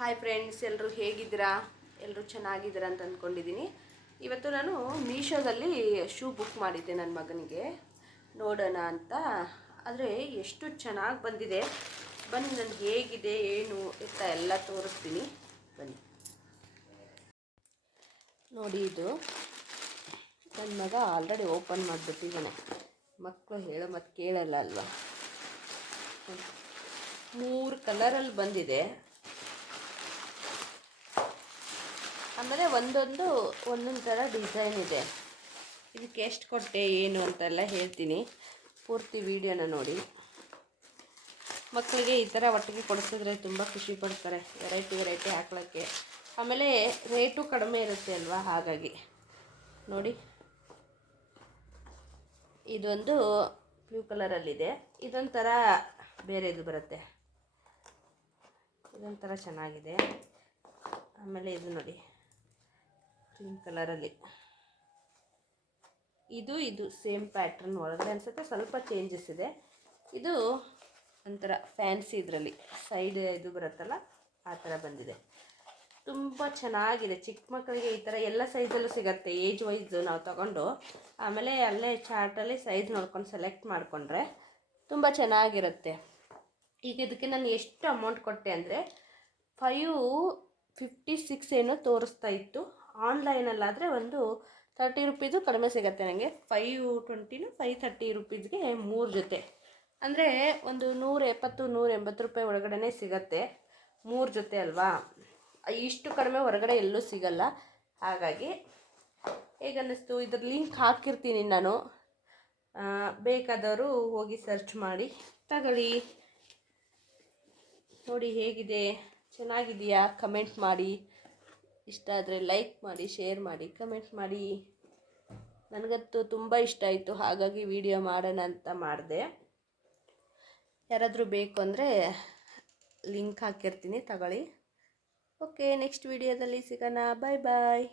Hi friends ಎಲ್ಲರೂ ಹೇಗಿದ್ದೀರಾ? ಎಲ್ಲರೂ ಚೆನ್ನಾಗಿದ್ದೀರಾ ಅಂತ ಅಂದ್ಕೊಂಡಿದ್ದೀನಿ ಇವತ್ತು ನಾನು ಮೀಶೋದಲ್ಲಿ ಶೂ ಬುಕ್ ಮಾಡಿದ್ದೆ ನನ್ನ ಮಗನಿಗೆ. ನೋಡೋಣ ಅಂತ. ಆದರೆ ಎಷ್ಟು ಚೆನ್ನಾಗಿ ಬಂದಿದೆ. ಬನ್ನಿ ನನಗೆ ಹೇಗಿದೆ, ಏನು ಅಂತ ಎಲ್ಲ ತೋರಿಸ್ತೀನಿ. ಬನ್ನಿ. ನೋಡಿ ಇದು. ನನ್ನ ಮಗ ಆಲ್ರೆಡಿ ಓಪನ್ ಮಾಡಿಬಿಟ್ಟಿದ್ದಾನೆ. ಮಕ್ಕಳು ಹೇಳೋ ಮತ್ತು ಕೇಳಲ್ಲ ಅಲ್ವಾ? ಮೂರು ಕಲರಲ್ಲಿ ಬಂದಿದೆ. ಆಮೇಲೆ ಒಂದೊಂದು ಒಂದೊಂದು ಥರ ಡಿಸೈನ್ ಇದೆ. ಇದಕ್ಕೆ ಎಷ್ಟು ಕೊಟ್ಟೆ, ಏನು ಅಂತೆಲ್ಲ ಹೇಳ್ತೀನಿ. ಪೂರ್ತಿ ವಿಡಿಯೋನ ನೋಡಿ. ಮಕ್ಕಳಿಗೆ ಈ ಥರ ಒಟ್ಟಿಗೆ ಕೊಡಿಸಿದ್ರೆ ತುಂಬ ಖುಷಿ ಪಡ್ತಾರೆ, ವೆರೈಟಿ ವೆರೈಟಿ ಹಾಕ್ಲಕ್ಕೆ. ಆಮೇಲೆ ರೇಟು ಕಡಿಮೆ ಇರುತ್ತೆ ಅಲ್ವಾ, ಹಾಗಾಗಿ. ನೋಡಿ. ಇದೊಂದು ಬ್ಲೂ ಕಲರಲ್ಲಿದೆ. ಇದೊಂಥರ ಬೇರೆದು ಬರುತ್ತೆ. ಇದೊಂಥರ ಚೆನ್ನಾಗಿದೆ. ಆಮೇಲೆ ಇದು ನೋಡಿ. ಗ್ರೀನ್ ಕಲರಲ್ಲಿ ಇದು ಇದು ಸೇಮ್ ಪ್ಯಾಟ್ರನ್ ಒಳಗಡೆ ಅನಿಸುತ್ತೆ. ಸ್ವಲ್ಪ ಚೇಂಜಸ್ ಇದೆ. ಇದು ಒಂಥರ ಫ್ಯಾನ್ಸಿ ಇದರಲ್ಲಿ. ಸೈಡ್ ಇದು ಬರುತ್ತಲ್ಲ, ಆ ಥರ ಬಂದಿದೆ. ತುಂಬ ಚೆನ್ನಾಗಿದೆ. ಚಿಕ್ಕ ಮಕ್ಕಳಿಗೆ ಈ ಥರ ಎಲ್ಲ ಸೈಜಲ್ಲೂ ಸಿಗುತ್ತೆ. ಏಜ್ ವೈಸ್ ನಾವು ತಗೊಂಡು ಆಮೇಲೆ ಅಲ್ಲೇ ಚಾರ್ಟಲ್ಲಿ ಸೈಜ್ ನೋಡ್ಕೊಂಡು ಸೆಲೆಕ್ಟ್ ಮಾಡಿಕೊಂಡ್ರೆ ತುಂಬ ಚೆನ್ನಾಗಿರುತ್ತೆ. ಈಗ ಇದಕ್ಕೆ ನಾನು ಎಷ್ಟು ಅಮೌಂಟ್ ಕೊಟ್ಟೆ ಅಂದರೆ ಫೈವ್ ಫಿಫ್ಟಿ ಸಿಕ್ಸ್ ಏನೋ ತೋರಿಸ್ತಾ ಇತ್ತು. ಆನ್ಲೈನಲ್ಲಾದರೆ ಒಂದು ತರ್ಟಿ ರುಪೀಸು ಕಡಿಮೆ ಸಿಗುತ್ತೆ ನನಗೆ ಫೈವ್ ಟ್ವೆಂಟಿನ ಫೈವ್ ತರ್ಟಿ ರುಪೀಸ್ಗೆ ಮೂರು ಜೊತೆ. ಅಂದರೆ ಒಂದು ನೂರ ಎಪ್ಪತ್ತು, ನೂರ ಎಂಬತ್ತು ರೂಪಾಯಿ ಒಳಗಡೆ ಸಿಗತ್ತೆ. ಮೂರು ಜೊತೆ ಅಲ್ವಾ? ಇಷ್ಟು ಕಡಿಮೆ ಹೊರಗಡೆ ಎಲ್ಲೂ ಸಿಗಲ್ಲ. ಹಾಗಾಗಿ ಹೇಗನ್ನಿಸ್ತು ಇದ್ರ ಲಿಂಕ್ ಹಾಕಿರ್ತೀನಿ ನಾನು. ಬೇಕಾದವರು ಹೋಗಿ ಸರ್ಚ್ ಮಾಡಿ. ತಗೊಳ್ಳಿ. ನೋಡಿ ಹೇಗಿದೆ. ಚೆನ್ನಾಗಿದೆಯಾ? ಕಮೆಂಟ್ ಮಾಡಿ. ಇಷ್ಟ ಆದರೆ ಲೈಕ್ ಮಾಡಿ ಶೇರ್ ಮಾಡಿ ಕಮೆಂಟ್ ಮಾಡಿ. ನನಗಂತೂ ತುಂಬ ಇಷ್ಟ ಆಯಿತು. ಹಾಗಾಗಿ ವಿಡಿಯೋ ಮಾಡೋಣ ಅಂತ ಮಾಡಿದೆ. ಯಾರಾದರೂ ಬೇಕು ಅಂದರೆ ಲಿಂಕ್ ಹಾಕಿರ್ತೀನಿ, ತಗೊಳ್ಳಿ. ಓಕೆ ನೆಕ್ಸ್ಟ್ ವಿಡಿಯೋದಲ್ಲಿ ಸಿಗೋಣ. ಬಾಯ್ ಬಾಯ್